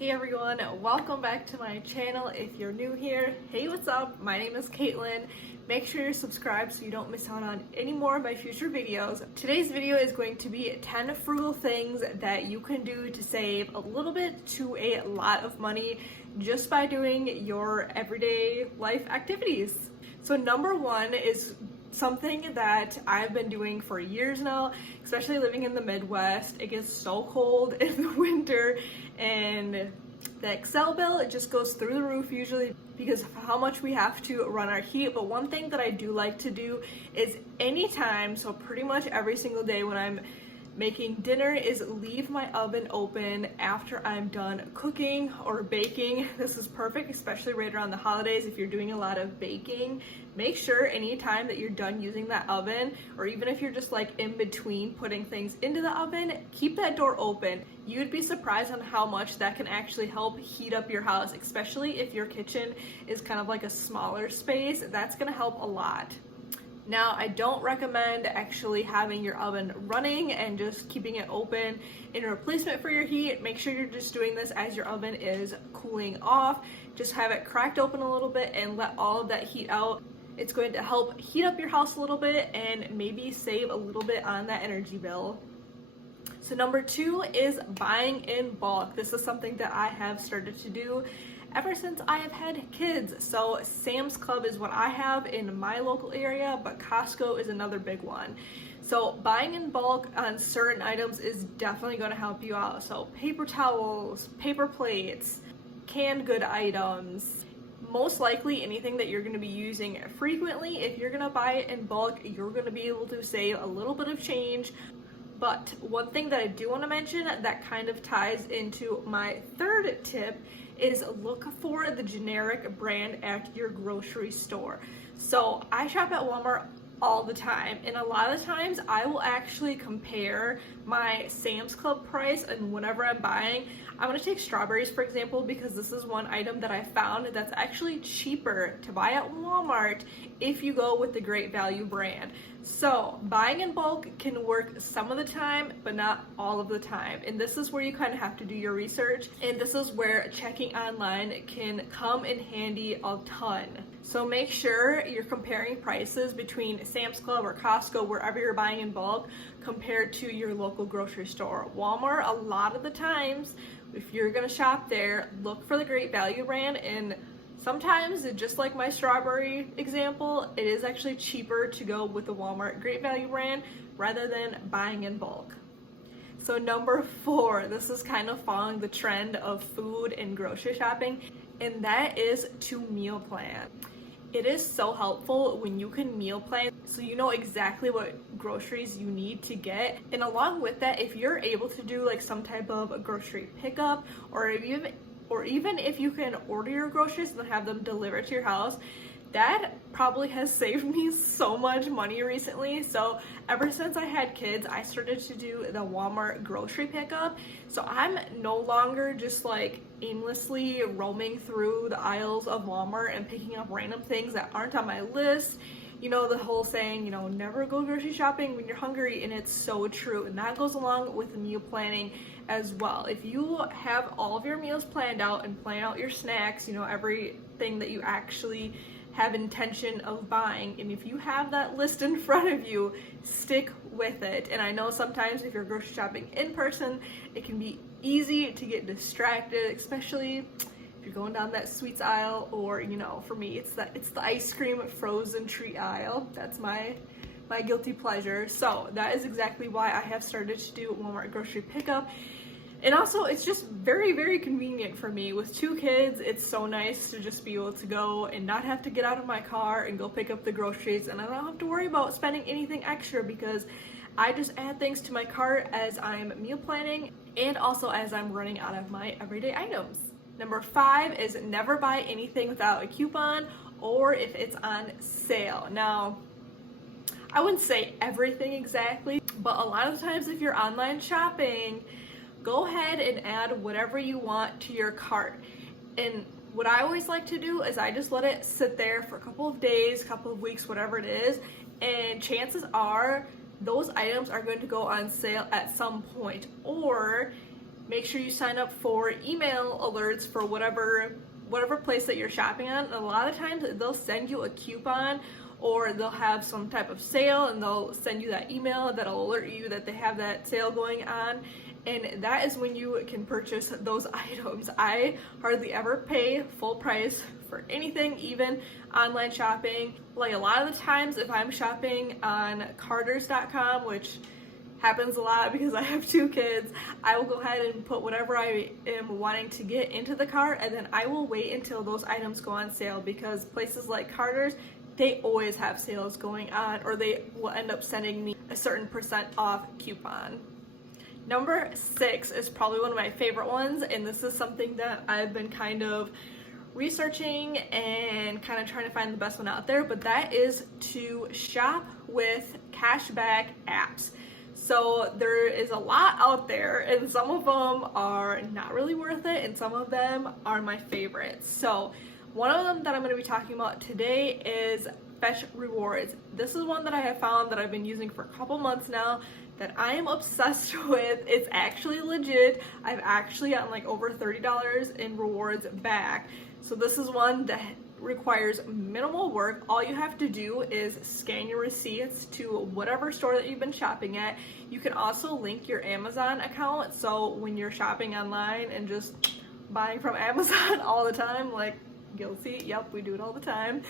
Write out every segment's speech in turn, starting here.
Hey everyone, welcome back to my channel. If you're new here, hey, what's up? My name is Caitlin. Make sure you're subscribed so you don't miss out on any more of my future videos. Today's video is going to be 10 frugal things that you can do to save a little bit to a lot of money just by doing your everyday life activities. So number one is something that I've been doing for years now, especially living in the Midwest. It gets so cold in the winter and the Excel bill, it just goes through the roof usually because of how much we have to run our heat. But one thing that I do like to do is anytime, so pretty much every single day when I'm making dinner, is leave my oven open after I'm done cooking or baking. This is perfect, especially right around the holidays if you're doing a lot of baking. Make sure anytime that you're done using that oven, or even if you're just like in between putting things into the oven, keep that door open. You'd be surprised on how much that can actually help heat up your house, especially if your kitchen is kind of like a smaller space. That's gonna help a lot. Now, I don't recommend actually having your oven running and just keeping it open in replacement for your heat. Make sure you're just doing this as your oven is cooling off. Just have it cracked open a little bit and let all of that heat out. It's going to help heat up your house a little bit and maybe save a little bit on that energy bill. So number two is buying in bulk. This is something that I have started to do ever since I have had kids. So Sam's Club is what I have in my local area, but Costco is another big one. So buying in bulk on certain items is definitely going to help you out. So paper towels, paper plates, canned good items, most likely anything that you're going to be using frequently. If you're going to buy it in bulk, you're going to be able to save a little bit of change. But one thing that I do want to mention that kind of ties into my third tip is look for the generic brand at your grocery store. So I shop at Walmart all the time, and a lot of times I will actually compare my Sam's Club price and whenever I'm buying. I'm going to take strawberries for example, because this is one item that I found that's actually cheaper to buy at Walmart if you go with the Great Value brand. So buying in bulk can work some of the time, but not all of the time. And this is where you kind of have to do your research. And this is where checking online can come in handy a ton. So make sure you're comparing prices between Sam's Club or Costco, wherever you're buying in bulk, compared to your local grocery store. Walmart, a lot of the times, if you're gonna shop there, look for the Great Value brand, and sometimes, just like my strawberry example, it is actually cheaper to go with the Walmart Great Value brand rather than buying in bulk. So number four, this is kind of following the trend of food and grocery shopping, and that is to meal plan. It is so helpful when you can meal plan so you know exactly what groceries you need to get. And along with that, if you're able to do like some type of grocery pickup, or even if you can order your groceries and have them delivered to your house, that probably has saved me so much money recently. So ever since I had kids, I started to do the Walmart grocery pickup. So I'm no longer just like aimlessly roaming through the aisles of Walmart and picking up random things that aren't on my list. You know, the whole saying, you know, never go grocery shopping when you're hungry, and it's so true. And that goes along with meal planning as well. If you have all of your meals planned out and plan out your snacks, you know, everything that you actually have intention of buying, and if you have that list in front of you, stick with it. And I know sometimes if you're grocery shopping in person, it can be easy to get distracted, especially if you're going down that sweets aisle, or, you know, for me, it's the ice cream frozen treat aisle. That's my guilty pleasure. So that is exactly why I have started to do Walmart grocery pickup. And also, it's just very, very convenient for me. With two kids, it's so nice to just be able to go and not have to get out of my car and go pick up the groceries. And I don't have to worry about spending anything extra because I just add things to my cart as I'm meal planning and also as I'm running out of my everyday items. Number five is never buy anything without a coupon or if it's on sale. Now, I wouldn't say everything exactly, but a lot of times if you're online shopping, go ahead and add whatever you want to your cart. And what I always like to do is I just let it sit there for a couple of days, couple of weeks, whatever it is, and chances are those items are going to go on sale at some point, or make sure you sign up for email alerts for whatever place that you're shopping on. And a lot of times they'll send you a coupon, or they'll have some type of sale and they'll send you that email that'll alert you that they have that sale going on, and that is when you can purchase those items. I hardly ever pay full price for anything, even online shopping. Like a lot of the times if I'm shopping on Carter's.com, which happens a lot because I have 2 kids, I will go ahead and put whatever I am wanting to get into the cart, and then I will wait until those items go on sale, because places like Carter's, they always have sales going on, or they will end up sending me a certain % off coupon. Number 6 is probably one of my favorite ones, and this is something that I've been kind of researching and kind of trying to find the best one out there, but that is to shop with cashback apps. So there is a lot out there, and some of them are not really worth it, and some of them are my favorites. So one of them that I'm going to be talking about today is Fetch Rewards. This is one that I have found that I've been using for a couple months now that I am obsessed with. It's actually legit. I've actually gotten like over $30 in rewards back. So this is one that requires minimal work. All you have to do is scan your receipts to whatever store that you've been shopping at. You can also link your Amazon account, so when you're shopping online and just buying from Amazon all the time, like guilty, yep, we do it all the time,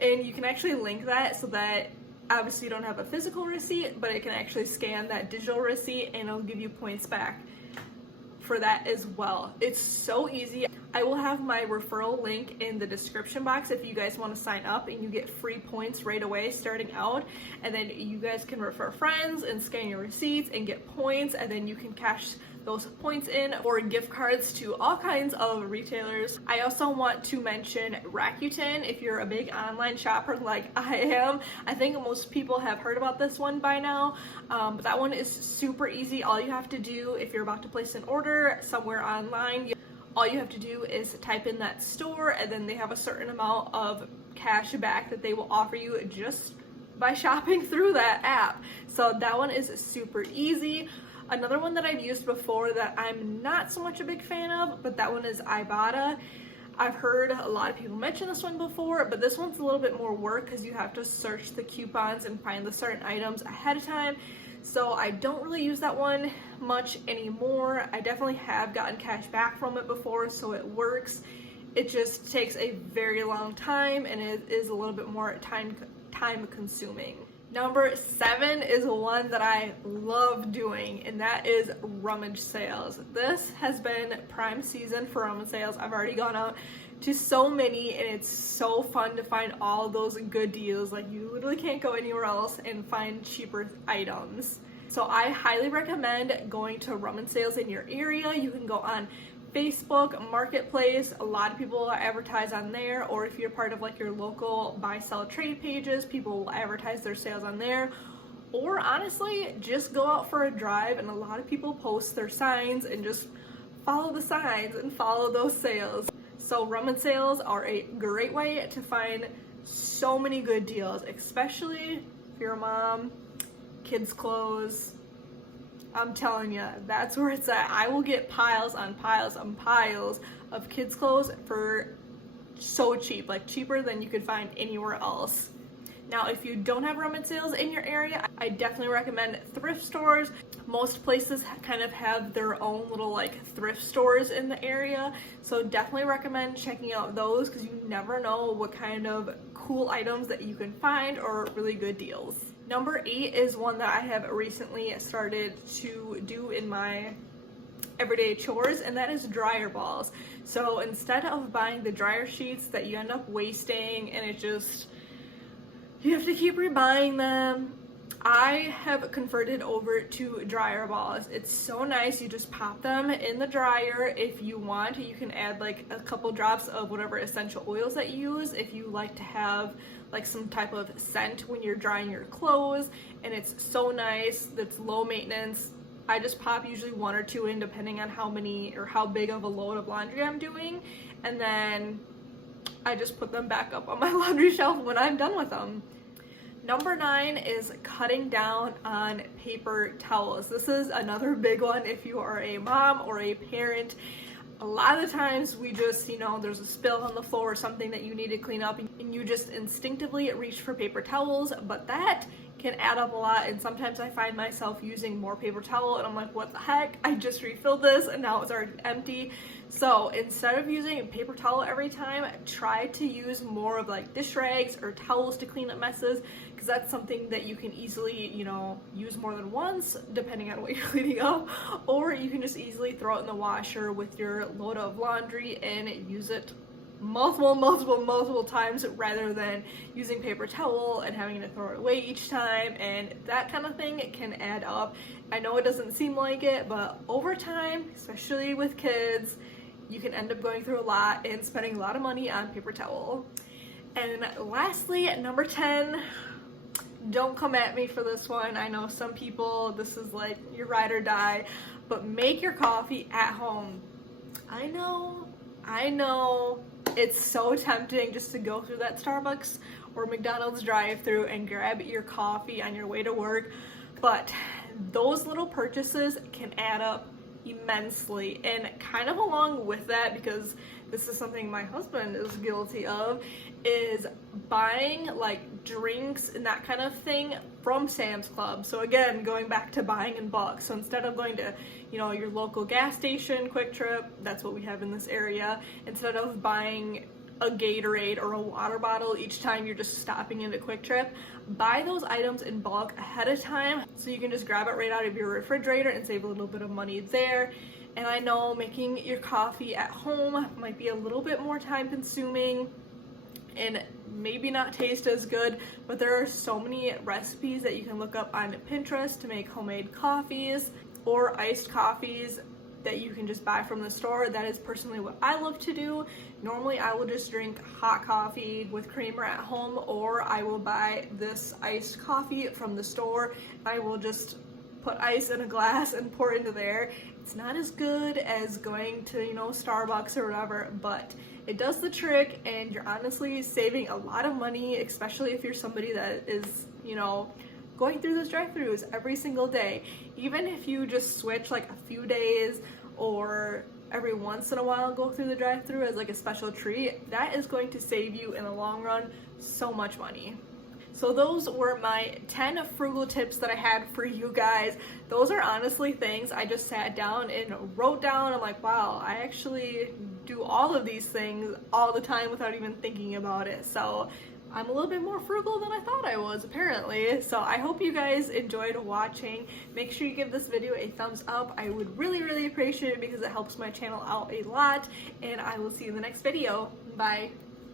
and you can actually link that so that obviously you don't have a physical receipt, but it can actually scan that digital receipt and it'll give you points back for that as well. It's so easy. I will have my referral link in the description box if you guys want to sign up, and you get free points right away starting out, and then you guys can refer friends and scan your receipts and get points, and then you can cash those points in or gift cards to all kinds of retailers. I also want to mention Rakuten if you're a big online shopper like I am. I think most people have heard about this one by now, but that one is super easy. All you have to do if you're about to place an order somewhere online, all you have to do is type in that store, and then they have a certain amount of cash back that they will offer you just by shopping through that app. So that one is super easy. Another one that I've used before that I'm not so much a big fan of, but that one is Ibotta. I've heard a lot of people mention this one before, but this one's a little bit more work because you have to search the coupons and find the certain items ahead of time. So I don't really use that one much anymore. I definitely have gotten cash back from it before, so it works. It just takes a very long time, and it is a little bit more time consuming. Number 7 is one that I love doing, and that is Rummage Sales. This has been prime season for Rummage Sales. I've already gone out to so many, and it's so fun to find all those good deals. Like, you literally can't go anywhere else and find cheaper items. So I highly recommend going to Rummage Sales in your area. You can go on Facebook Marketplace. A lot of people advertise on there, or if you're part of like your local buy sell trade pages, people will advertise their sales on there. Or honestly, just go out for a drive, and a lot of people post their signs, and just follow the signs and follow those sales. So Rummage Sales are a great way to find so many good deals, especially if you're a mom, kids clothes. I'm telling you, that's where it's at. I will get piles on piles on piles of kids clothes for so cheap, like cheaper than you could find anywhere else. Now, if you don't have Rummage Sales in your area, I definitely recommend thrift stores. Most places kind of have their own little like thrift stores in the area, so definitely recommend checking out those, because you never know what kind of cool items that you can find or really good deals. Number 8 is one that I have recently started to do in my everyday chores, and that is dryer balls. So instead of buying the dryer sheets that you end up wasting, and you have to keep rebuying them, I have converted over to dryer balls. It's so nice. You just pop them in the dryer. If you want, you can add like a couple drops of whatever essential oils that you use if you like to have like some type of scent when you're drying your clothes, and it's so nice. It's low maintenance. I just pop usually 1 or 2 in, depending on how many or how big of a load of laundry I'm doing, and then I just put them back up on my laundry shelf when I'm done with them. Number 9 is cutting down on paper towels. This is another big one if you are a mom or a parent. A lot of the times we just, there's a spill on the floor or something that you need to clean up and you just instinctively reach for paper towels, but that can add up a lot, and sometimes I find myself using more paper towel and I'm like, what the heck? I just refilled this and now it's already empty. So instead of using a paper towel every time, try to use more of like dish rags or towels to clean up messes, because that's something that you can easily, use more than once depending on what you're cleaning up, or you can just easily throw it in the washer with your load of laundry and use it multiple times rather than using paper towel and having to throw it away each time, and that kind of thing can add up. I know it doesn't seem like it, but over time, especially with kids, you can end up going through a lot and spending a lot of money on paper towel. And lastly, at number 10, don't come at me for this one. I know some people, this is like your ride or die, but make your coffee at home. I know, it's so tempting just to go through that Starbucks or McDonald's drive-thru and grab your coffee on your way to work, but those little purchases can add up immensely. And kind of along with that, because this is something my husband is guilty of, is buying like drinks and that kind of thing from Sam's Club. So again, going back to buying in bulk. So instead of going to, your local gas station, Quick Trip, that's what we have in this area, instead of buying a Gatorade or a water bottle each time you're just stopping into Quick Trip, buy those items in bulk ahead of time so you can just grab it right out of your refrigerator and save a little bit of money there. And I know making your coffee at home might be a little bit more time consuming and maybe not taste as good, but there are so many recipes that you can look up on Pinterest to make homemade coffees or iced coffees that you can just buy from the store. That is personally what I love to do. Normally I will just drink hot coffee with creamer at home, or I will buy this iced coffee from the store. I will just put ice in a glass and pour it into there. It's not as good as going to, Starbucks or whatever, but it does the trick, and you're honestly saving a lot of money, especially if you're somebody that is, going through those drive-thrus every single day. Even if you just switch like a few days or every once in a while go through the drive-thru as like a special treat, that is going to save you in the long run so much money. So those were my 10 frugal tips that I had for you guys. Those are honestly things I just sat down and wrote down. I'm like, wow, I actually do all of these things all the time without even thinking about it. So I'm a little bit more frugal than I thought I was, apparently. So I hope you guys enjoyed watching. Make sure you give this video a thumbs up. I would really appreciate it because it helps my channel out a lot. And I will see you in the next video. Bye.